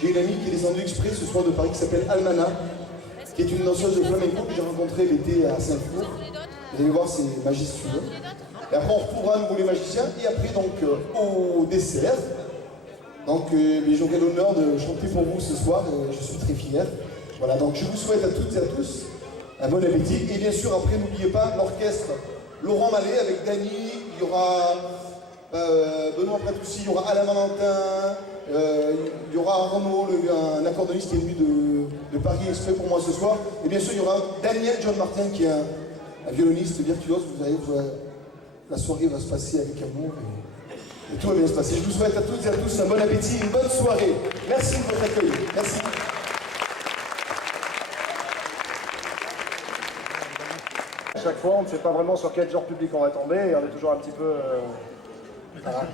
J'ai une amie qui est descendue exprès ce soir de Paris qui s'appelle Almana, qui est une danseuse de flamenco que j'ai rencontrée l'été à Saint-Flour. Vous allez voir, c'est majestueux. Et après, on retrouvera à nouveau les magiciens. Et après, donc, au dessert. Donc, j'aurai l'honneur de chanter pour vous ce soir. Et je suis très fier. Voilà, donc je vous souhaite à toutes et à tous un bon appétit. Et bien sûr, après, n'oubliez pas l'orchestre Laurent Mallet avec Dany. Il y aura Benoît Pratoussi, il y aura Alain Valentin. Il y aura Arnaud, un accordéoniste qui est venu de Paris exprès pour moi ce soir. Et bien sûr, il y aura Daniel John Martin qui est un violoniste virtuose. Vous allez, la soirée va se passer avec amour et tout va bien se passer. Je vous souhaite à toutes et à tous un bon appétit, une bonne soirée. Merci de votre accueil. Merci. À chaque fois, on ne sait pas vraiment sur quel genre public on va tomber et on est toujours un petit peu...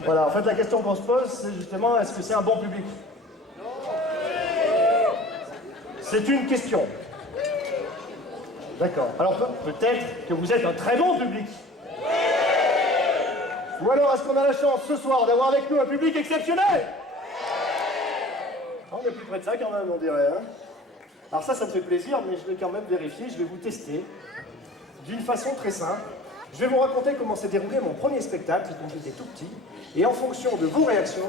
Voilà, en fait, la question qu'on se pose, c'est justement, est-ce que c'est un bon public? C'est une question. D'accord. Alors, peut-être que vous êtes un très bon public. Ou alors, est-ce qu'on a la chance, ce soir, d'avoir avec nous un public exceptionnel? On est plus près de ça, quand même, on dirait. Hein. Alors ça me fait plaisir, mais je vais quand même vérifier, je vais vous tester d'une façon très simple. Je vais vous raconter comment s'est déroulé mon premier spectacle, quand j'étais tout petit, et en fonction de vos réactions,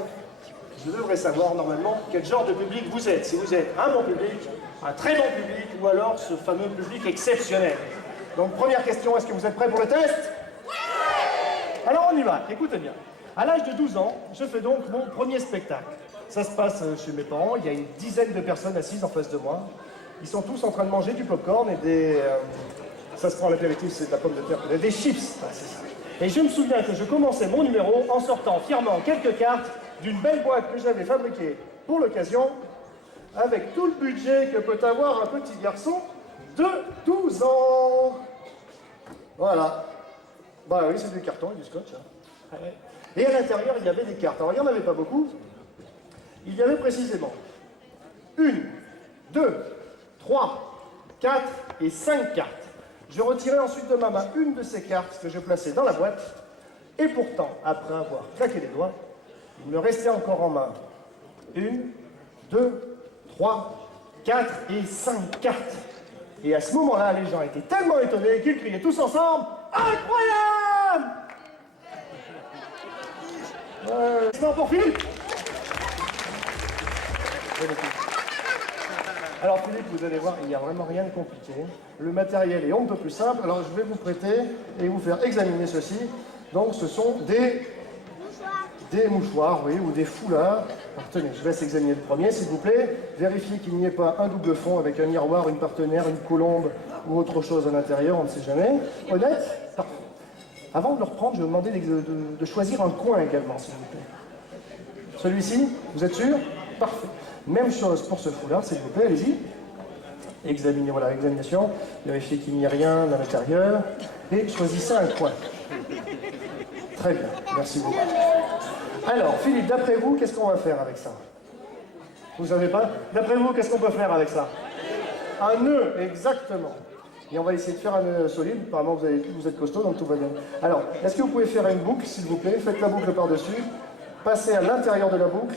je devrais savoir normalement quel genre de public vous êtes. Si vous êtes un bon public, un très bon public, ou alors ce fameux public exceptionnel. Donc première question, est-ce que vous êtes prêts pour le test? Alors on y va, écoutez bien. À l'âge de 12 ans, je fais donc mon premier spectacle. Ça se passe chez mes parents, il y a une dizaine de personnes assises en face de moi. Ils sont tous en train de manger du popcorn et des... ça se prend à l'apéritif, c'est de la pomme de terre, des chips. Ah, c'est ça. Et je me souviens que je commençais mon numéro en sortant fièrement quelques cartes d'une belle boîte que j'avais fabriquée pour l'occasion, avec tout le budget que peut avoir un petit garçon de 12 ans. Voilà. Bah oui, c'est du carton et du scotch. Hein. Et à l'intérieur, il y avait des cartes. Alors, il n'y en avait pas beaucoup. Il y avait précisément 1, 2, 3, 4 et 5 cartes. Je retirais ensuite de ma main une de ces cartes que je plaçais dans la boîte. Et pourtant, après avoir claqué les doigts, il me restait encore en main 1, 2, 3, 4 et 5 cartes. Et à ce moment-là, les gens étaient tellement étonnés qu'ils criaient tous ensemble « Incroyable !» C'est pour Philippe. Alors Philippe, vous allez voir, il n'y a vraiment rien de compliqué. Le matériel est un peu plus simple. Alors je vais vous prêter et vous faire examiner ceci. Donc ce sont des mouchoirs, oui, ou des foulards. Alors, tenez, je laisse examiner le premier, s'il vous plaît. Vérifiez qu'il n'y ait pas un double fond avec un miroir, une partenaire, une colombe ou autre chose à l'intérieur, on ne sait jamais. Honnête? Parfait. Avant de le reprendre, je vais vous demander de choisir un coin également, s'il vous plaît. Celui-ci, vous êtes sûr? Parfait. Même chose pour ce foulard, s'il vous plaît, allez-y. Examinez, voilà, examination. Vérifiez qu'il n'y a rien à l'intérieur. Et choisissez un coin. Très bien, merci beaucoup. Alors, Philippe, d'après vous, qu'est-ce qu'on va faire avec ça? Vous savez pas? D'après vous, qu'est-ce qu'on peut faire avec ça? Un nœud, exactement. Et on va essayer de faire un nœud solide. Apparemment, vous êtes costaud, donc tout va bien. Alors, est-ce que vous pouvez faire une boucle, s'il vous plaît? Faites la boucle par-dessus. Passez à l'intérieur de la boucle.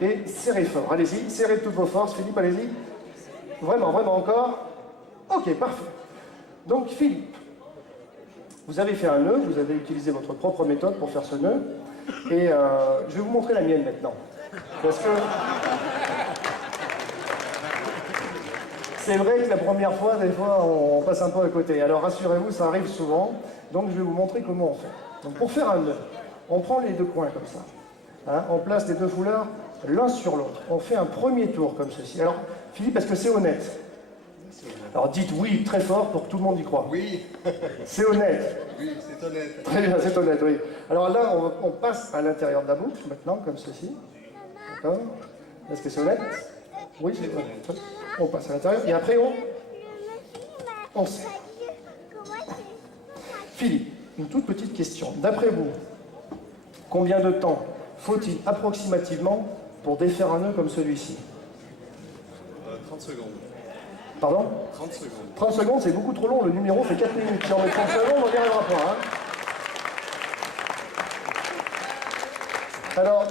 Et serrez fort. Allez-y, serrez de toutes vos forces. Philippe, allez-y. Vraiment, vraiment encore. Ok, parfait. Donc, Philippe, vous avez fait un nœud, vous avez utilisé votre propre méthode pour faire ce nœud. Et je vais vous montrer la mienne maintenant. Parce que c'est vrai que la première fois, des fois, on passe un peu à côté. Alors rassurez-vous, ça arrive souvent. Donc je vais vous montrer comment on fait. Donc pour faire un nœud, on prend les deux coins comme ça. Hein, on place les deux foulards l'un sur l'autre. On fait un premier tour comme ceci. Alors, Philippe, est-ce que c'est honnête? Alors dites oui très fort pour que tout le monde y croit. Oui. C'est honnête. Oui, c'est honnête. Très bien, c'est honnête, oui. Alors là, on passe à l'intérieur de la boucle, maintenant, comme ceci. D'accord? Est-ce que c'est honnête? Oui, c'est honnête. On passe à l'intérieur, et après on serre. Philippe, une toute petite question. D'après vous, combien de temps faut-il approximativement pour défaire un nœud comme celui-ci? 30 secondes. Pardon? 30 secondes. 30 secondes, c'est beaucoup trop long, le numéro fait 4 minutes. Si on met 30 secondes, on n'y arrivera pas. Hein. Alors,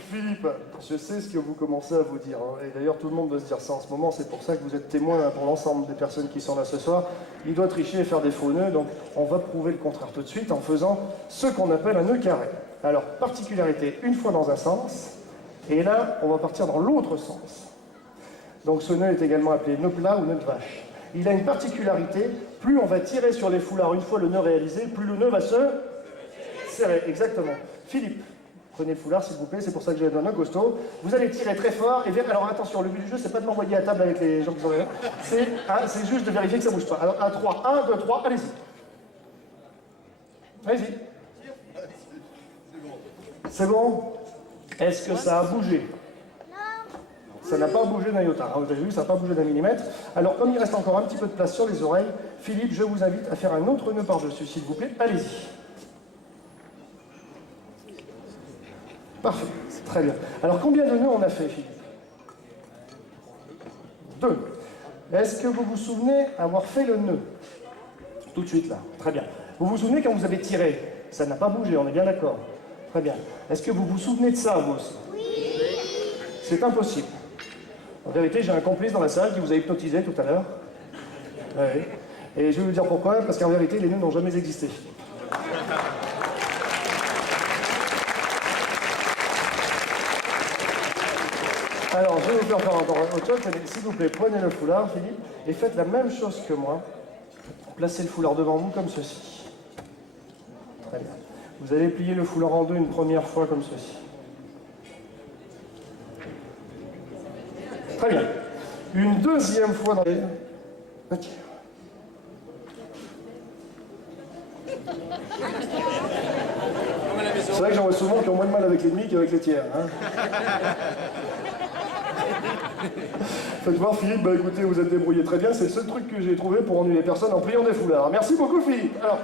Philippe, je sais ce que vous commencez à vous dire, hein. Et d'ailleurs tout le monde doit se dire ça en ce moment, c'est pour ça que vous êtes témoin, hein, pour l'ensemble des personnes qui sont là ce soir. Il doit tricher et faire des faux nœuds, donc on va prouver le contraire tout de suite en faisant ce qu'on appelle un nœud carré. Alors, particularité, une fois dans un sens, et là, on va partir dans l'autre sens. Donc ce nœud est également appelé nœud plat ou nœud de vache. Il a une particularité, plus on va tirer sur les foulards une fois le nœud réalisé, plus le nœud va se serrer, exactement. Philippe, prenez le foulard s'il vous plaît, c'est pour ça que je donne un costaud. Vous allez tirer très fort, et alors attention, le but du jeu, c'est pas de m'envoyer à table avec les gens que vous aurez, c'est juste de vérifier que ça bouge pas. Alors à 3, 1, 2, 3, allez-y. Allez-y. C'est bon? Est-ce que ça a bougé? Ça n'a pas bougé d'un iota. Vous avez vu, ça n'a pas bougé d'un millimètre. Alors, comme il reste encore un petit peu de place sur les oreilles, Philippe, je vous invite à faire un autre nœud par-dessus, s'il vous plaît. Allez-y. Parfait. Très bien. Alors, combien de nœuds on a fait, Philippe? 2. Est-ce que vous vous souvenez avoir fait le nœud? Tout de suite, là. Très bien. Vous vous souvenez quand vous avez tiré? Ça n'a pas bougé, on est bien d'accord. Très bien. Est-ce que vous vous souvenez de ça, vous aussi? Oui. C'est impossible. En vérité, j'ai un complice dans la salle qui vous a hypnotisé tout à l'heure. Oui. Et je vais vous dire pourquoi, parce qu'en vérité, les nœuds n'ont jamais existé. Alors, je vais vous faire encore autre chose. S'il vous plaît, prenez le foulard, Philippe, et faites la même chose que moi. Placez le foulard devant vous comme ceci. Très bien. Vous allez plier le foulard en deux une première fois comme ceci. Très bien. Une deuxième fois dans les... Ok. C'est vrai que j'en vois souvent qui ont moins de mal avec les demi qu'avec les tiers. Hein. Faites voir Philippe, bah écoutez, vous êtes débrouillé très bien, c'est le seul truc que j'ai trouvé pour ennuyer personne en pliant des foulards. Merci beaucoup Philippe. Alors...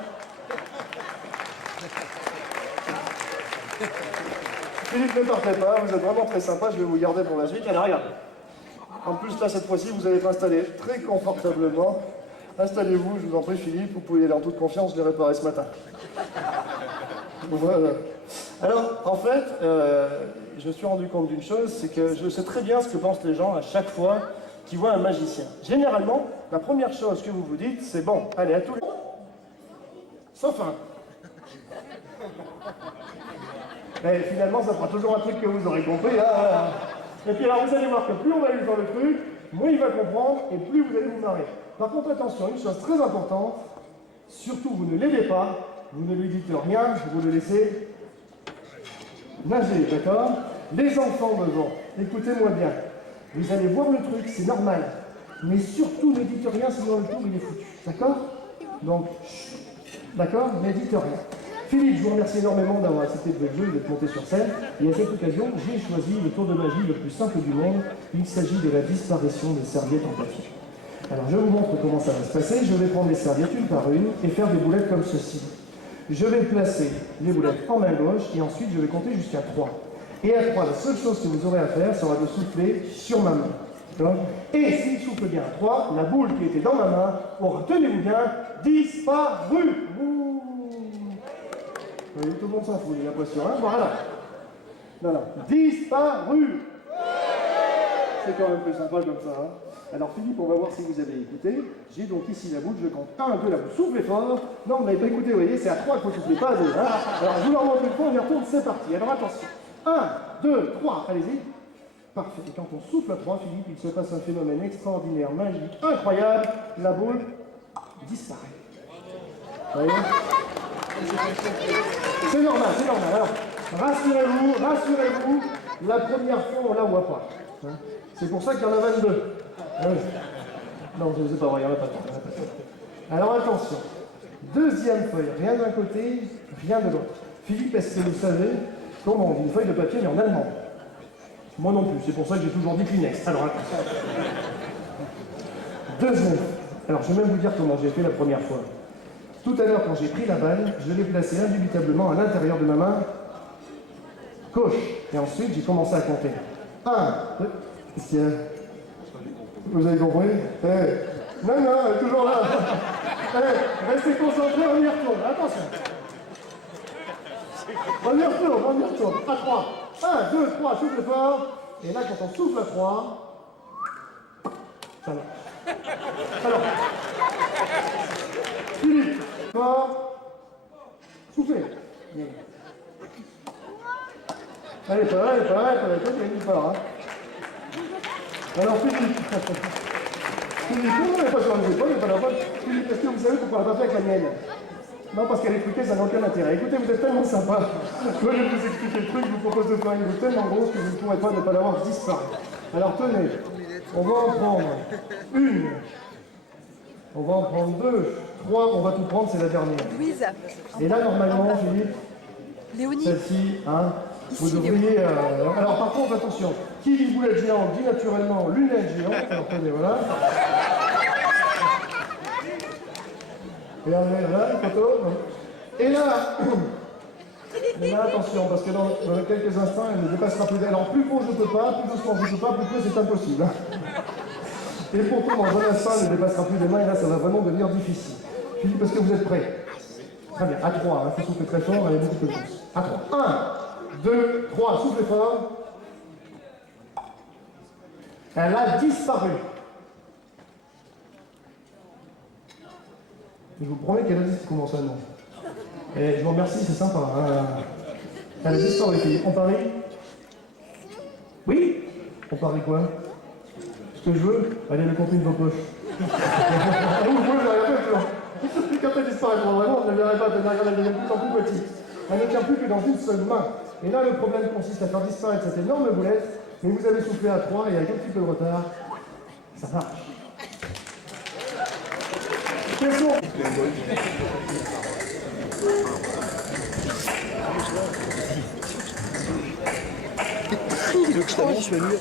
Philippe, ne partez pas, vous êtes vraiment très sympa, je vais vous garder pour la suite. Alors regarde. En plus, là, cette fois-ci, vous allez être installé très confortablement. Installez-vous, je vous en prie, Philippe, vous pouvez y aller en toute confiance, je l'ai réparé ce matin. Voilà. Alors, en fait, je me suis rendu compte d'une chose, c'est que je sais très bien ce que pensent les gens à chaque fois qu'ils voient un magicien. Généralement, la première chose que vous vous dites, c'est bon, allez, à tous les... Sauf un. Mais finalement, ça fera toujours un truc que vous aurez compris, hein. Et puis alors, vous allez voir que plus on va lui faire le truc, moins il va comprendre, et plus vous allez vous marrer. Par contre, attention, une chose très importante, surtout, vous ne l'aidez pas, vous ne lui dites rien, vous le laissez nager, d'accord? Les enfants devant, écoutez-moi bien, vous allez voir le truc, c'est normal, mais surtout ne dites rien, sinon le tour il est foutu, d'accord? Donc, d'accord? Ne dites rien. Philippe, je vous remercie énormément d'avoir accepté de votre jeu et d'être monté sur scène. Et à cette occasion, j'ai choisi le tour de magie le plus simple du monde. Il s'agit de la disparition des serviettes en papier. Alors, je vous montre comment ça va se passer. Je vais prendre les serviettes une par une et faire des boulettes comme ceci. Je vais placer les boulettes en main gauche et ensuite je vais compter jusqu'à 3. Et à 3, la seule chose que vous aurez à faire sera de souffler sur ma main. Et s'il souffle bien à 3, la boule qui était dans ma main aura, tenez-vous bien, disparu. Oui, tout le monde s'en fout, j'ai l'impression, hein? Voilà. Non, non. Disparu. C'est quand même plus sympa comme ça, hein? Alors Philippe, on va voir si vous avez écouté. J'ai donc ici la boule, je compte 1, 2, là, vous soufflez fort. Non, vous n'avez pas écouté, vous voyez, c'est à 3 qu'il faut souffler, pas à 2, hein? Alors je vous leur montre une fois, on y retourne, c'est parti. Alors attention. 1, 2, 3, allez-y. Parfait. Et quand on souffle à 3, Philippe, il se passe un phénomène extraordinaire, magique, incroyable. La boule disparaît. Vous voyez? C'est normal, c'est normal. Alors, rassurez-vous, rassurez-vous, la première fois, on la voit pas. Hein, c'est pour ça qu'il y en a 22. Ah oui. Non, je ne sais pas, il n'y en a pas tant. Alors attention, deuxième feuille, rien d'un côté, rien de l'autre. Philippe, est-ce que vous savez comment on dit une feuille de papier, mais en allemand? Moi non plus, c'est pour ça que j'ai toujours dit Kleenex. Alors attention. Deuxième. Alors, je vais même vous dire comment j'ai fait la première fois. Tout à l'heure, quand j'ai pris la balle, je l'ai placée indubitablement à l'intérieur de ma main gauche. Et ensuite, j'ai commencé à compter. 1, 2, qu'est-ce qu'il y a? Vous avez compris? Non, non, elle est toujours là. Restez concentrés, on y retourne. Attention. On y retourne. À 3. 1, 2, 3, souffle fort. Et là, quand on souffle à 3, ça marche. Alors, Philippe, fort, soufflez. Bien. Allez, pareil, il n'y a pas là. Alors, Philippe, Philippe, non, mais pas sur les épaules, pas la bonne. Philippe, est-ce que vous savez qu'on ne pourra pas faire avec la mienne? Non, parce qu'elle est fruitée, ça n'a aucun intérêt. Écoutez, vous êtes tellement sympa. Moi, je vais vous expliquer le truc, je vous propose de faire une route tellement grosse que vous ne pourrez pas ne pas l'avoir disparu. Alors, tenez, on va en prendre une. On va en prendre 2, 3, on va tout prendre, c'est la dernière. Louise. Et là, normalement, Philippe, Léonie. celle-ci, hein, vous devriez... alors, par contre, attention, qui dit boulette géante dit naturellement lunette géante. Alors, tenez, voilà. Et là, une photo. Et là, attention, parce que dans quelques instants, elle ne dépassera plus. Alors, plus gros je ne peux pas, plus doucement je ne peux pas, plus peu c'est impossible. Et pourtant, dans un instant, elle ne dépassera plus des mains, et là, ça va vraiment devenir difficile. Philippe, parce que vous êtes prêts? Très bien, à 3, il faut souffler très fort, allez beaucoup plus douce. À 3. 1, 2, 3, soufflez fort. Elle a disparu. Je vous promets qu'elle a dit comment ça, non. Et je vous remercie, c'est sympa. Elle a disparu, Philippe. On parie? Oui? On parie quoi? Ce que je veux, allez le contenu de vos poches. Vous pouvez rien faire, quand elle disparaît, vraiment, on ne verrait pas, elle devient de plus en plus petite. Elle ne tient plus que dans une seule main. Et là, le problème consiste à faire disparaître cette énorme boulette, mais vous avez soufflé à 3 et avec un petit peu de retard, ça marche. Question. Tu veux que je t'annonce le mur?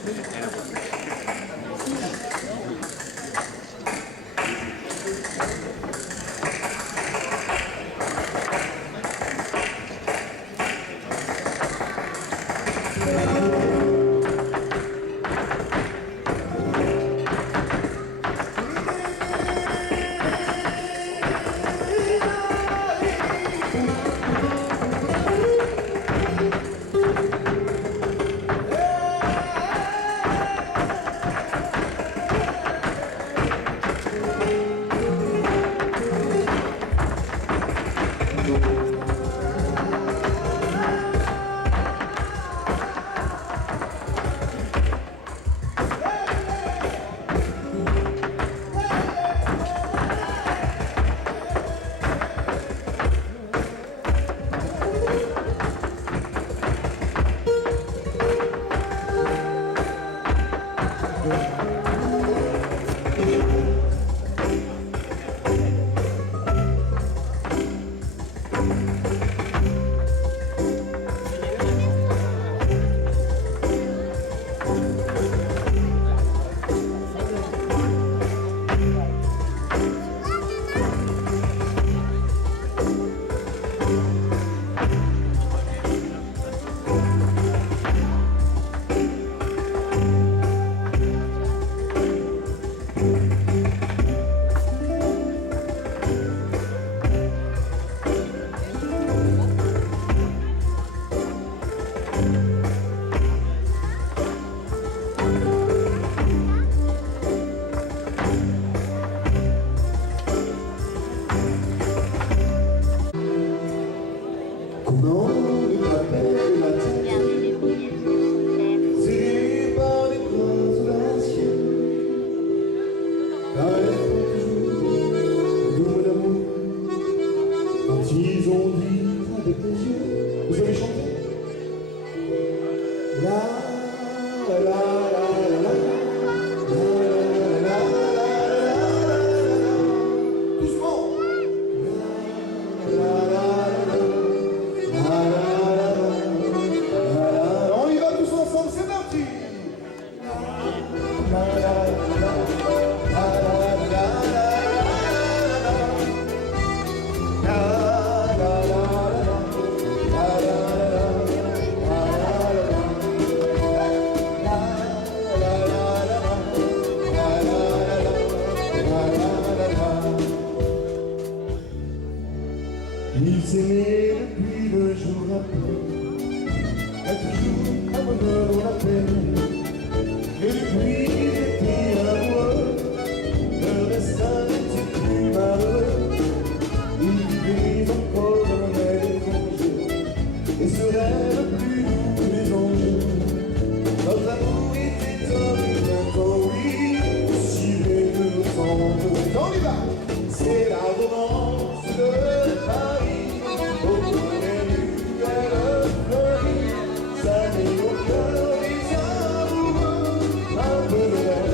peu de l'air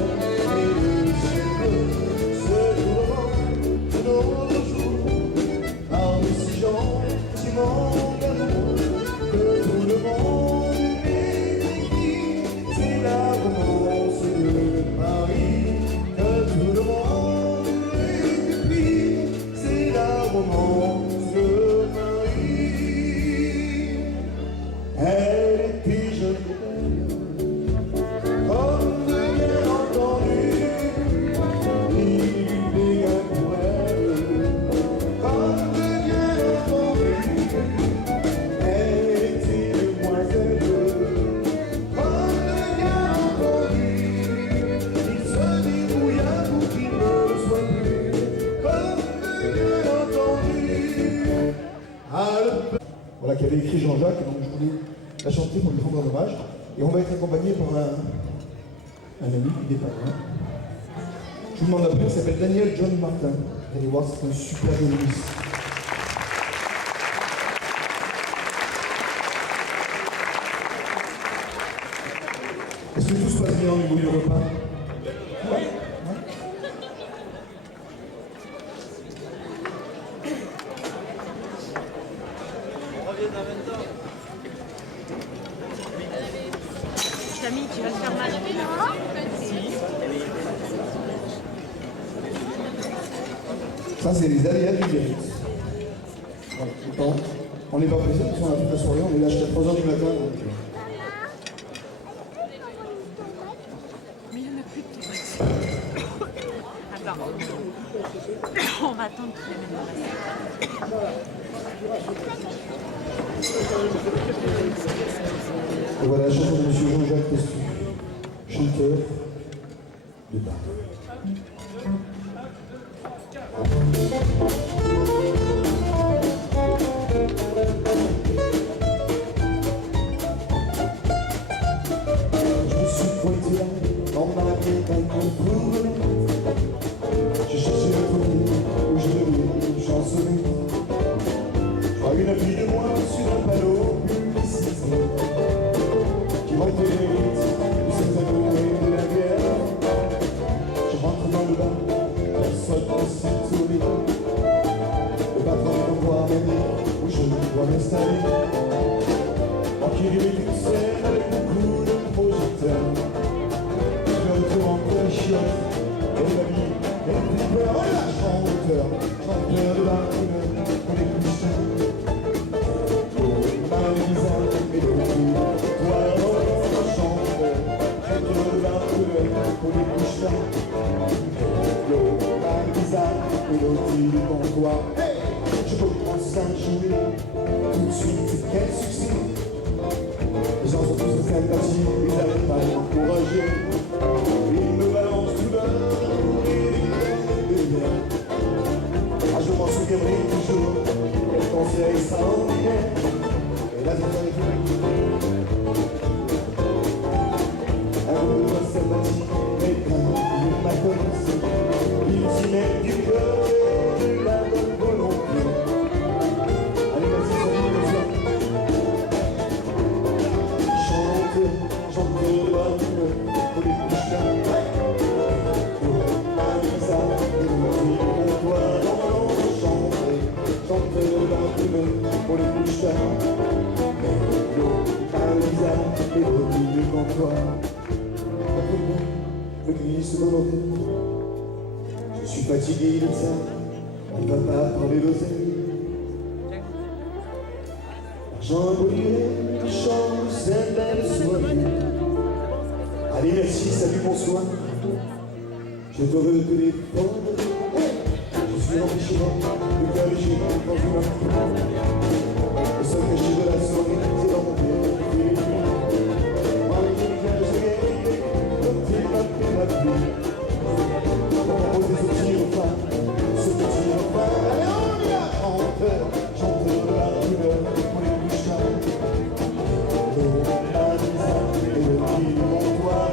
et le ciel bleu se trouve de nos jours. Parmi si gentiment d'amour que tout le monde est écrit, c'est la romance de Paris. Que tout le monde est écrit, c'est la romance de Paris. Elle était jeune, comme de bien entendu, il eut des gains pour elle, comme de bien entendu. Elle était demoiselle, comme de bien entendu, il se débrouilla pour qu'il ne le soit plus, comme de bien entendu. Voilà, qui avait écrit Jean-Jacques, donc je voulais la chanter pour lui rendre un hommage. Et on va être accompagné par un ami, il n'est pas loin. Je vous demande d'appeler, il s'appelle Daniel John Martin. Vous allez voir, c'est un super violoniste. Est-ce que tout se passe bien au niveau du repas? Ouais. Camille, tu vas te faire mal. Ça, c'est les aléas du direct. Voilà, bon, on n'est pas pressé, parce qu'on a toute la soirée, on est là jusqu'à 3h du matin. Donc... Mais il n'y en a plus de ton Attends. On va attendre qu'il amène dans la Et voilà la chanson de M. Jean-Jacques Testu, chanteur de bar. Je me suis pointé là, dans ma tête un concours. J'ai cherché le premier où je devais chansonner. Je vois une fille de moi sur un panneau publicitaire qui monte les limites de ces abonnés de la guerre. Je rentre dans le bar, personne ne s'est tourné. Le patron m'envoie m'aimer où je dois m'installer. Moi qui lui une scène avec beaucoup de projecteurs. Je retourne en plein chiotte et la vie est plus peur. Oh là, chanteur de bar pour les couchins. Pour les couches-là, mélodie du comptoir. Hey, je commence à jouer, tout de suite, quel succès. Les gens sont tous sympathiques, ils n'arrêtent pas à m'encourager. Ils me balancent tout leur ah, je m'en souviendrai toujours, quel conseil extraordinaire. Et là, c'est un peu sympathique, mais quand il m'a connaissé, il s'y met du cœur et de la bonne volonté. Allez, vas-y, salut, bonsoir. Chante de bonne pour les couches-là. Pour un visage, et toi dans l'ombre, chante de bonne pour les couches-là. Un visage, et le comptoir. Me glisse dans l'oreille. Je suis fatigué de ça, on ne va pas parler d'oseille. L'argent brûlé, les chambres, c'est belle soirée. Allez, merci, salut, bonsoir. Je te retéléphone. Je suis rentré chez moi, le cœur léger dans une heure. Le seul cachet de la soirée, c'est dans mon pied. Moi, je gagne, comme tu m'as fait ma vie. On pose ce petit repas, ce petit repas. Allez, on y a chanteur de la douleur pour les couches-là. La misère et le cri du comptoir.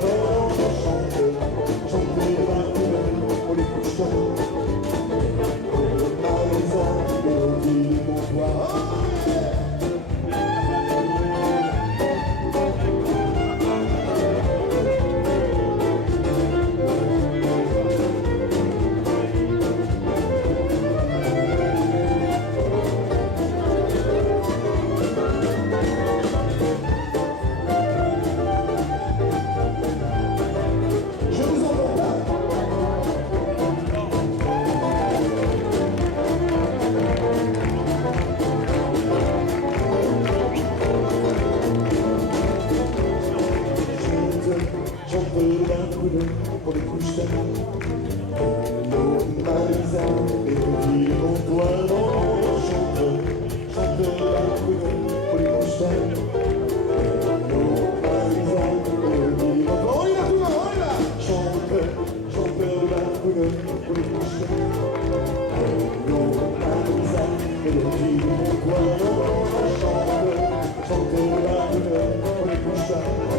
Chanteur de la douleur pour les couches-là. La misère et le cri du comptoir. la couleur pour les couches d'amour. Marisa, et puis mon doigt dans le chanteur, chanteur de la couleur pour les couches d'amour. Marisa, et puis mon doigt, on y va tout le monde, on y va. Chanteur, chanteur de la couleur pour les couches d'amour. Marisa, et puis mon doigt dans le chanteur, chanteur de la couleur pour les couches d'amour.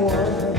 Moi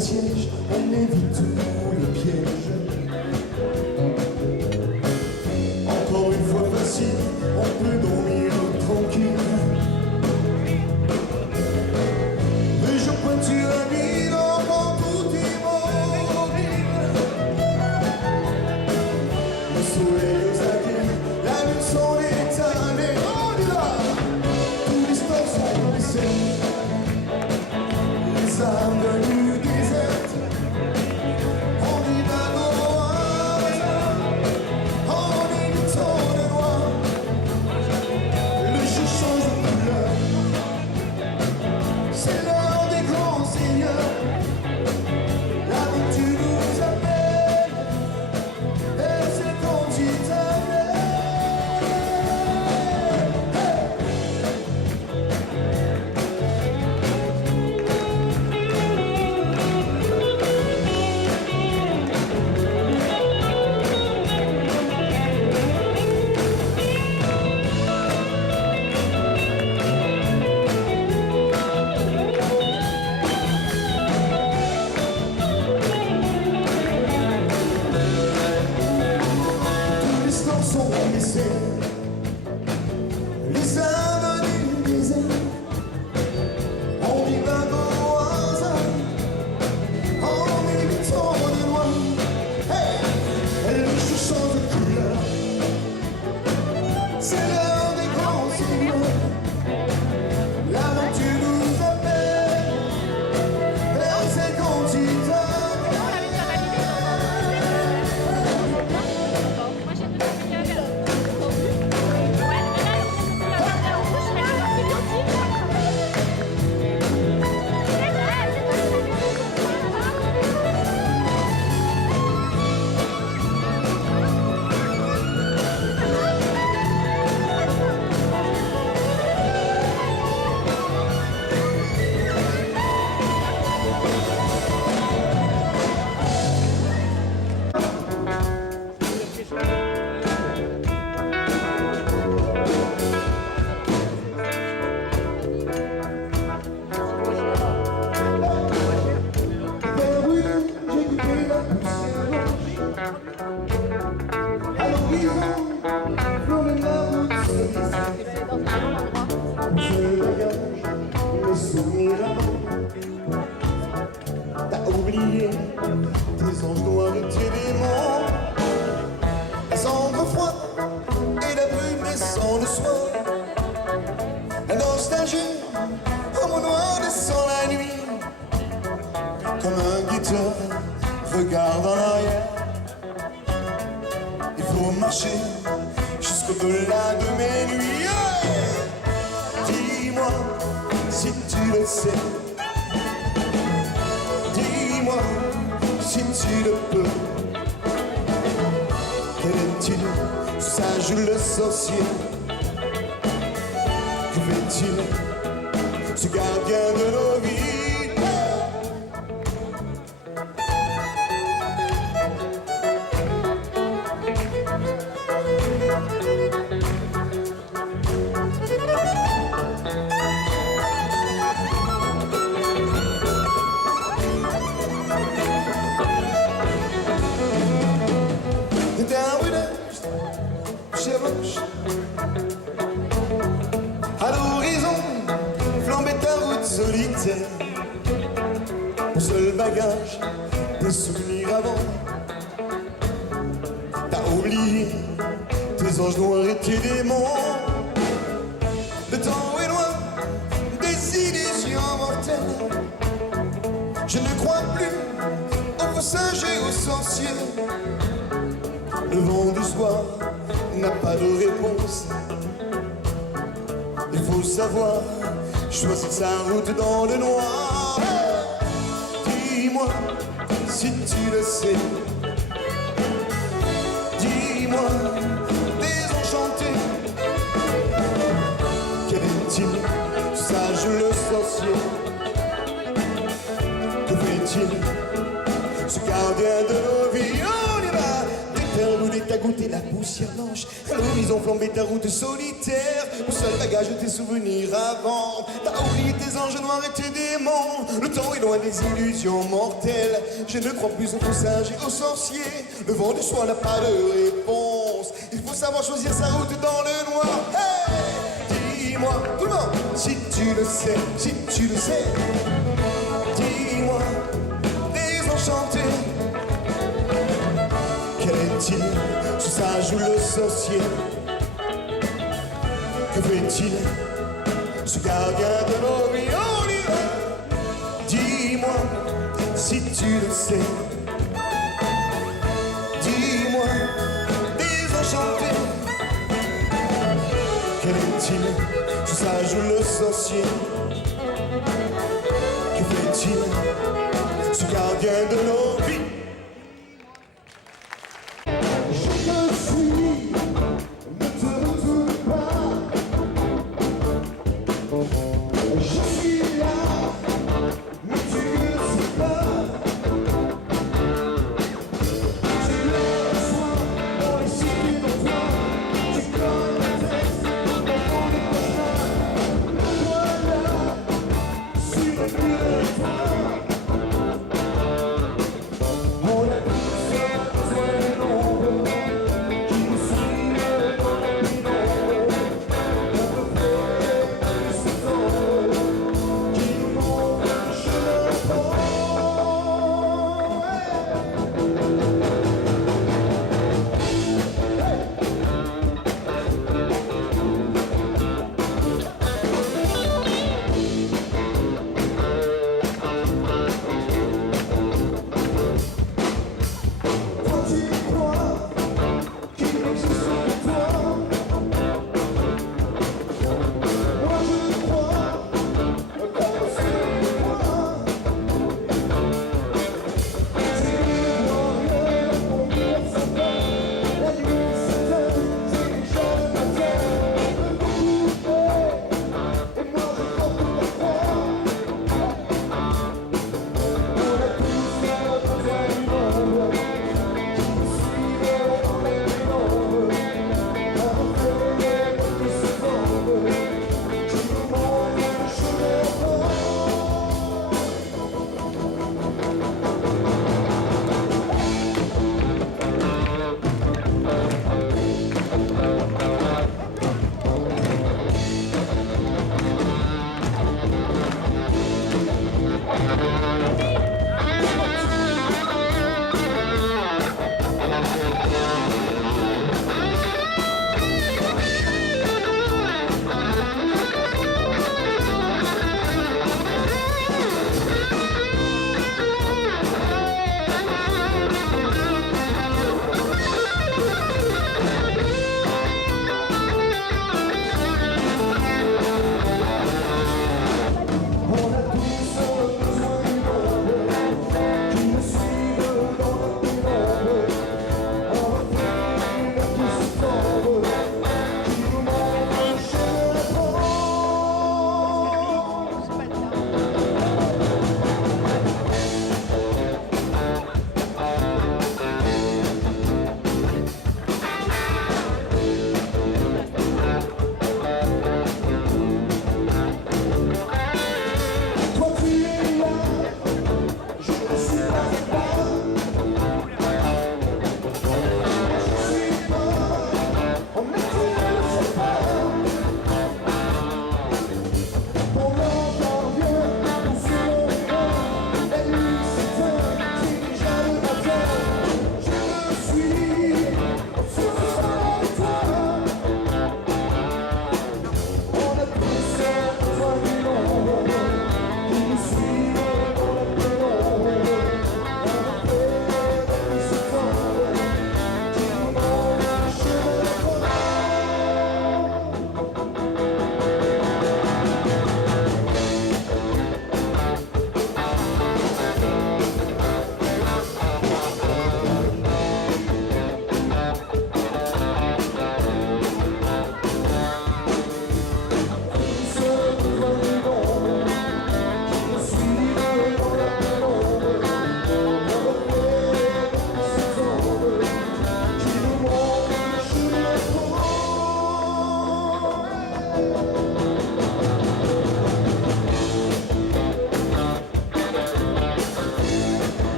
siège, on évite tous les pièges. Encore une fois facile, on peut dormir tranquille. Mais je pointure la nuit dans mon tout immobile. Le soleil aux aguets, la lune s'en éteint et on y va. Tous les stores sont baissés, les âmes venues désertes. On y va au hasard, on est du temps de noir. Le jeu change de couleur, c'est l'heure des grands seigneurs. L'aventure nous appelle, et c'est quand tu t'appelles. Tous les stores sont baissés, les avenues désertes. On y va au hasard, en évitant de loin. Hey, le jeu change de couleur, c'est l'heure des grands seigneurs. L'aventure nous appelle, et on sait quand tu t'appelles. Moi j'ai deux gueules. Ouais, mais là, on se met là, c'est bien. Vers brûlé, j'ai goûté la poussière. À l'horizon, fleuve la route se je voyage, mes souvenirs avant. T'as oublié tes anges noirs et tes démons. La cendre froide et la brume descend le soir. La nostalgie, comme au noir descend la nuit. Comme un guetteur, regarde en arrière. Il faut marcher jusqu'au-delà de mes nuits. Dis-moi si tu le sais. Dis-moi si tu le peux. Quel est-il, sage le sorcier? Que fait-il, ce gardien de nos vies? À l'horizon, flambait ta route solitaire. Mon seul bagage, des souvenirs avant. T'as oublié tes anges noirs et tes démons. Le temps est loin, des illusions mortelles. Je ne crois plus aux faux singes et aux sorciers. Le vent du soir n'a pas de réponse. Il faut savoir choisir sa route dans le noir. Dis-moi si tu le sais. Dis-moi, désenchanté, quel est-il, sage le sorcier? Que fait-il, ce gardien de nos vies? On y va, déterre-nous des goûté la poussière blanche. À l'horizon flambé ta route solitaire. Le seul bagage de tes souvenirs avant. T'as oublié tes anges noirs et tes démons. Le temps est loin des illusions mortelles. Je ne crois plus aux singes et aux sorciers. Le vent du soir n'a pas de réponse. Il faut savoir choisir sa route dans le noir. Hey, dis-moi, tout le monde, si tu le sais, si tu le sais. Dis-moi, désenchanté. Quel est-il, ce sage ou le sorcier? Que fait-il, ce gardien de nos vies? Dis-moi, si tu le sais. Dis-moi, désenchanté. Quel est-il, ce sage ou le sorcier? Que fait-il, ce gardien de nos vies?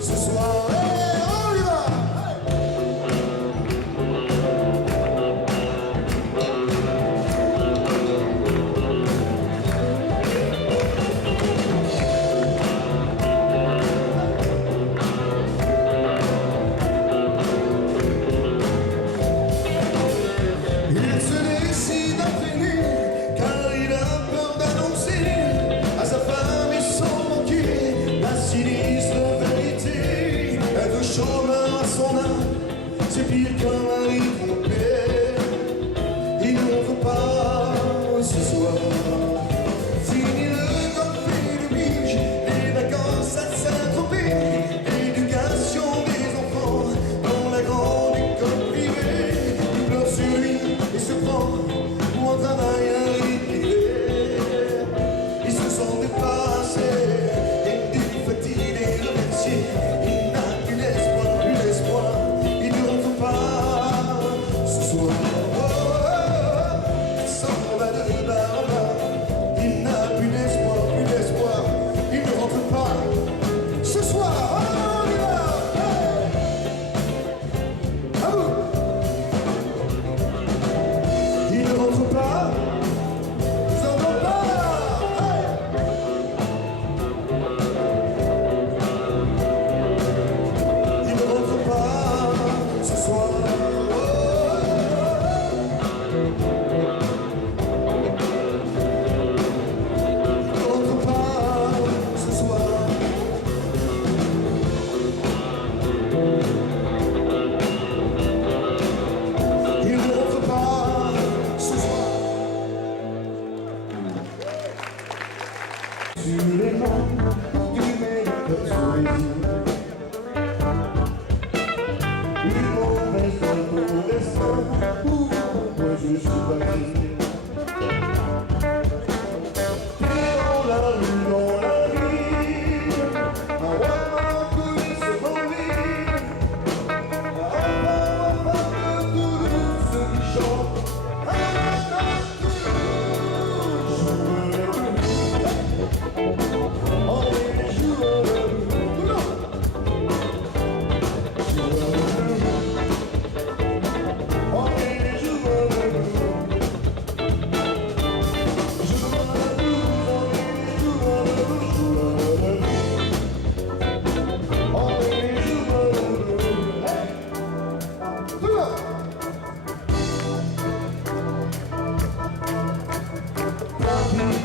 Ce soir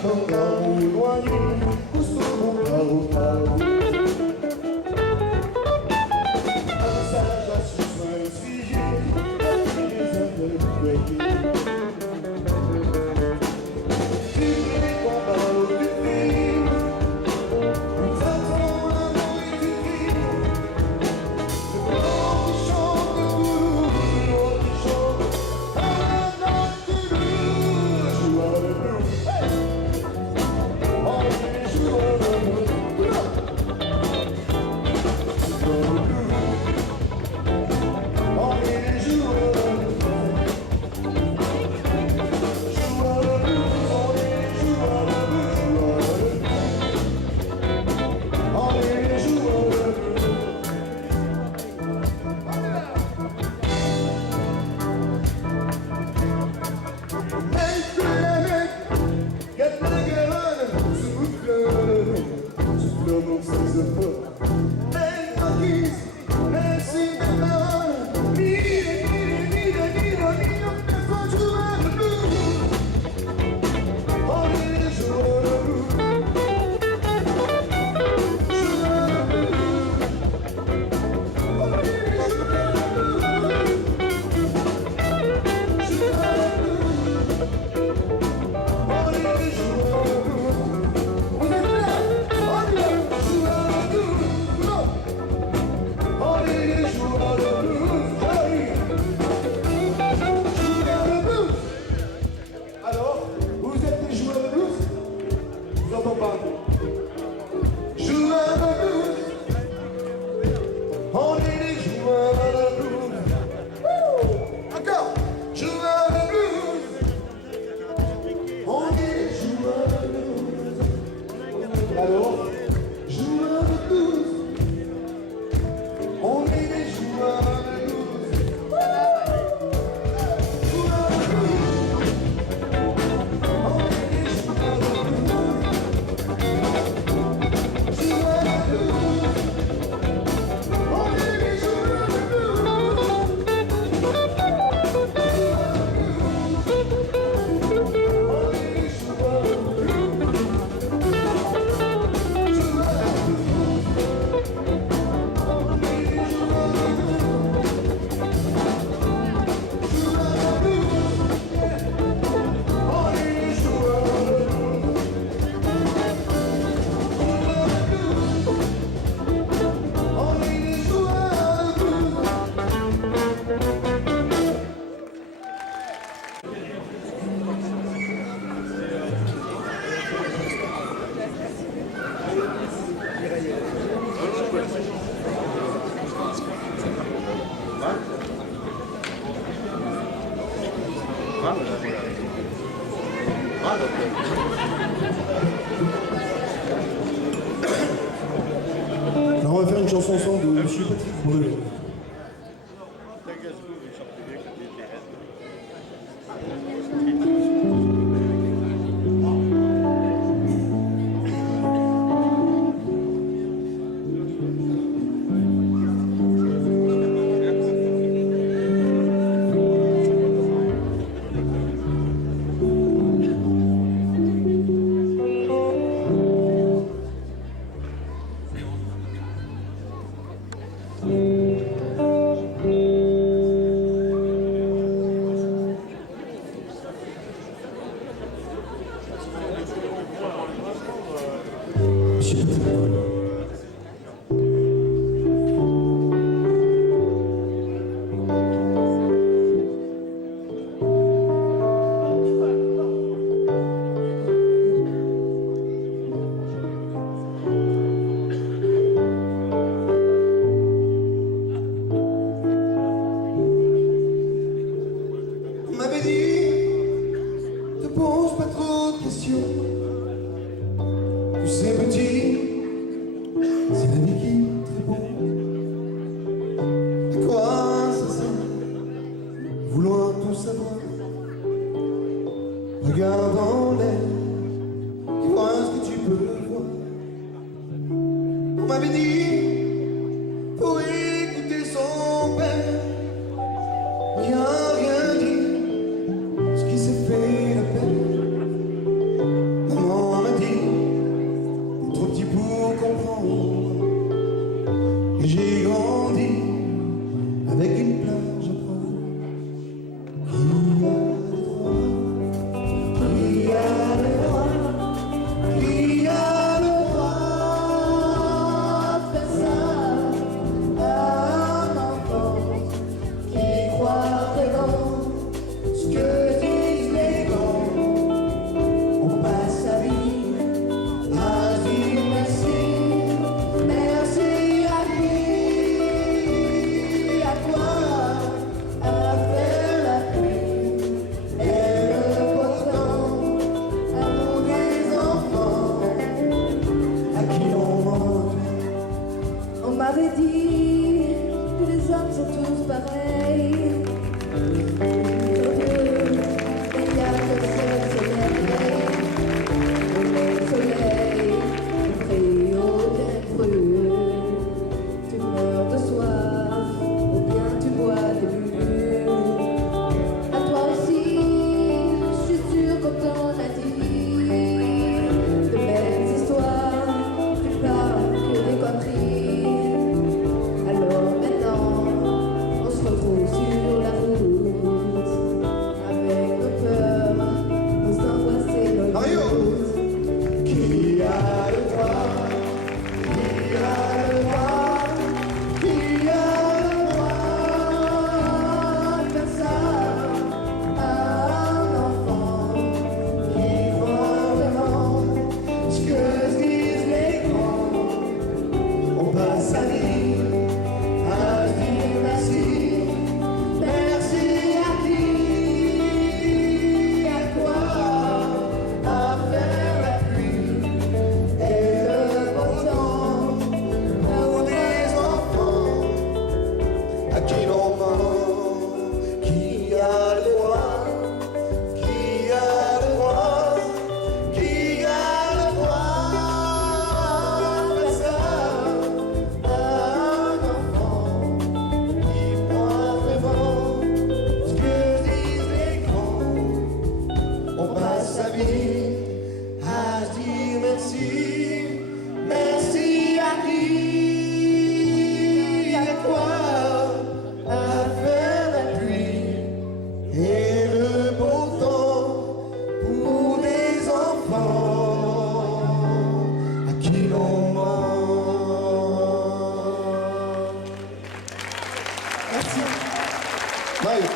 ton amour éloigné, pousse mon carreau. Un message à suspens figé, les aveugles. Tu fais ton ballot de vie, ça ton amour et tu cries. Le blanc qui chante debout, le blanc qui chante, à la note du blues, joue à le blues. Oh, il joue à le blues. Alors, vous êtes des joueurs de blues? Je vous entends pas. Joueurs de blues. On est des joueurs de blues. Wouh! Encore. Joueurs de blues. On est des joueurs de blues. Alors, joueurs de blues. On est des joueurs de blues. Joueurs de blues. Alors on va faire une chanson ensemble de Monsieur Patrick Bruel. Regarde en l'air, et vois ce que tu peux voir. On m'avait dit, pour écouter son père, il n'a rien dit, ce qui s'est fait la peine. Maman sa vie à dire merci, merci à qui, à quoi, à faire la pluie et le beau temps pour des enfants à qui l'on ment. Merci. Mario.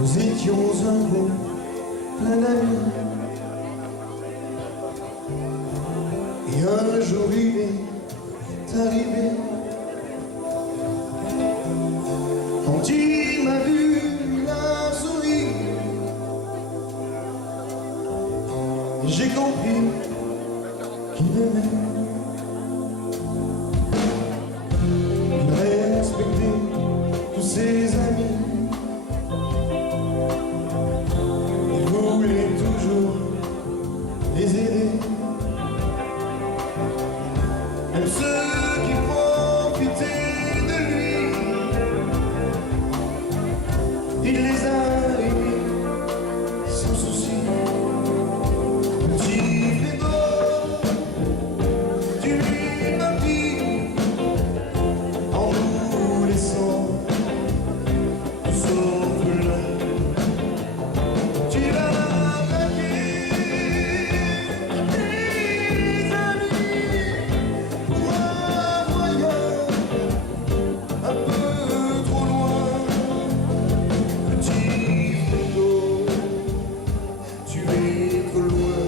Nous étions un groupe plein d'amis. Et un jour il est arrivé. Quand il m'a vu, il a souri. Et j'ai compris qu'il m'aimait. Il respectait tous ses amis. Il voulait toujours les aider. Même ceux qui profitaient de lui, il les a aimés sans souci. Petit fléau, tu es parti en nous laissant tous orphelins. Tu l'as plaqué, tes amis, pour un voyage un peu trop loin. Petit fléau, tu es trop loin.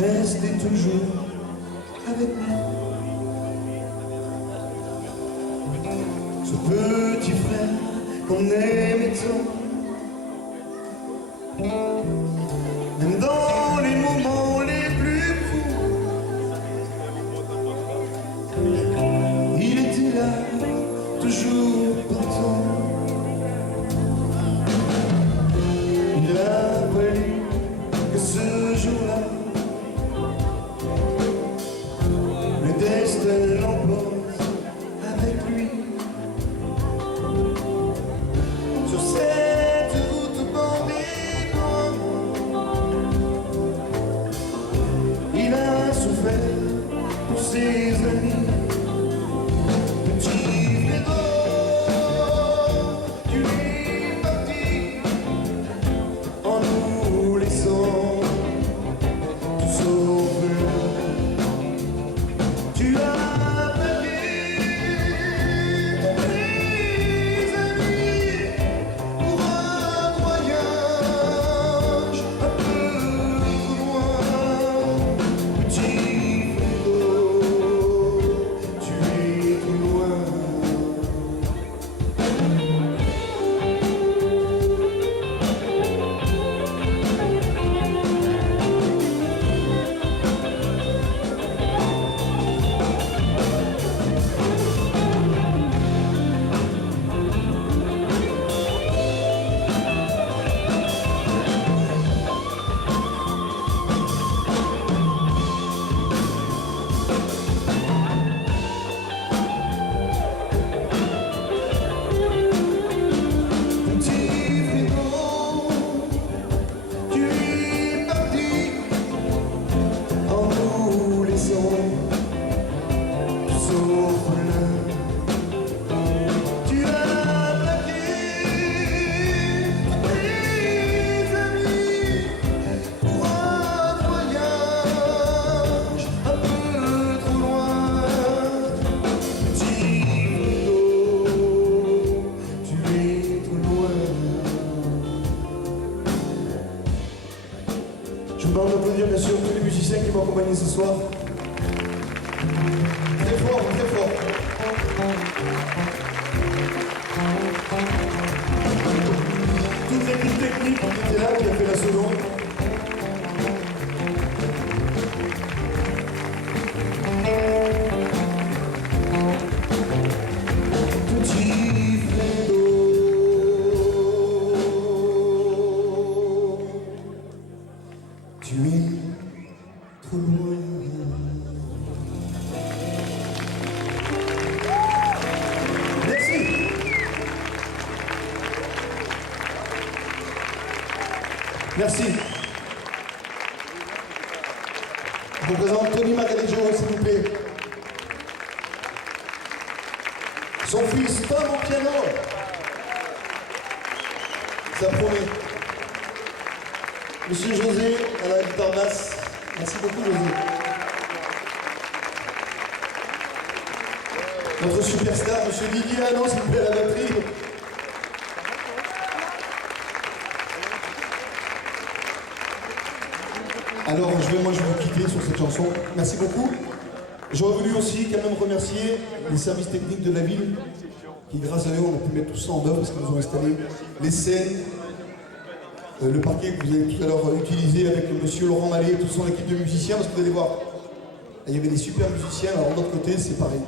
Restez toujours avec moi. Ce petit frère qu'on aimait tant. Même dans les moments les plus fous, il était là, toujours partant. Il a fallu que ce jour-là, le destin l'emporte avec lui. Sur cette route bordée d'ombre, il a souffert pour ses amis. Petit fléau, musiciens qui m'ont accompagné ce soir. Très fort, très fort. Toute l'équipe technique qui était là, qui a fait la seconde. Petit Fredo, tu es trop loin. Merci. Merci. Je vous présente Tony Magadejo, s'il vous plaît. Son fils Tom au piano. Ça promet. Monsieur José à la guitare basse. Merci beaucoup José. Notre superstar, Monsieur Didier Hanon, s'il vous plaît, à la batterie. Alors, je vais vous quitter sur cette chanson. Merci beaucoup. J'aurais voulu aussi quand même remercier les services techniques de la ville qui, grâce à eux, on a pu mettre tout ça en œuvre parce qu'ils nous ont installé les scènes, le parquet que vous avez tout à l'heure utilisé avec monsieur Laurent Mallet et toute son équipe de musiciens, parce que vous allez voir, il y avait des super musiciens, alors de l'autre côté, c'est pareil.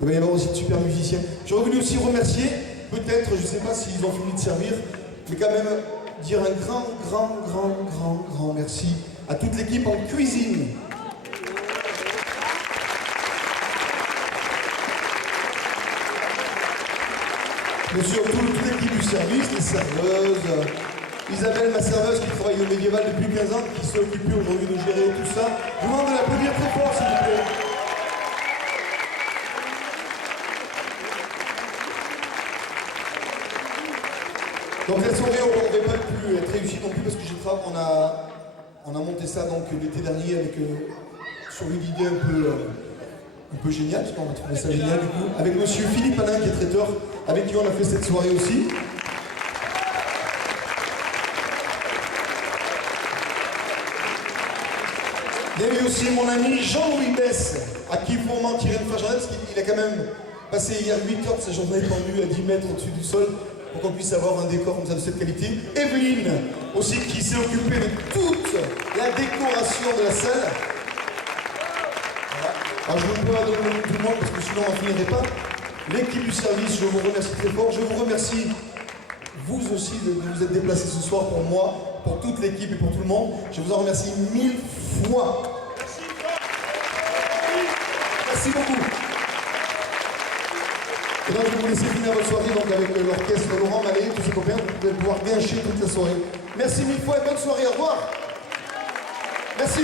Il va y avoir aussi de super musiciens. J'aurais voulu aussi remercier, peut-être, je ne sais pas s'ils ont fini de servir, mais quand même dire un grand merci à toute l'équipe en cuisine. Mais surtout toute l'équipe du service, les serveuses, Isabelle, ma serveuse qui travaille au Médiéval depuis 15 ans, qui s'est occupée aujourd'hui de gérer tout ça. Je vous demande de l'applaudir très fort, s'il vous plaît. Donc la soirée n'aurait pas pu être réussie non plus parce que on a monté ça donc l'été dernier avec sur une idée un peu géniale, parce qu'on a trouvé ça génial du coup, avec monsieur Philippe Alain qui est traiteur, avec qui on a fait cette soirée aussi. Il y a eu aussi mon ami Jean-Louis Bess, à qui il faut m'en tirer une flashette, parce qu'il a quand même passé hier 8 heures de sa journée pendue à 10 mètres au-dessus du sol, pour qu'on puisse avoir un décor comme ça de cette qualité. Evelyne, aussi, qui s'est occupée de toute la décoration de la salle. Voilà. Alors je ne peux pas donner le nom de tout le monde, parce que sinon on n'en finirait pas. L'équipe du service, je vous remercie très fort. Je vous remercie, vous aussi, de vous être déplacés ce soir pour moi, pour toute l'équipe et pour tout le monde. Je vous en remercie 1000 fois. Merci beaucoup. Et donc je vais vous laisser finir votre soirée donc, avec l'orchestre Laurent Mallet et tous ses copains. Vous allez pouvoir gâcher toute la soirée. Merci 1000 fois et bonne soirée. Au revoir. Merci.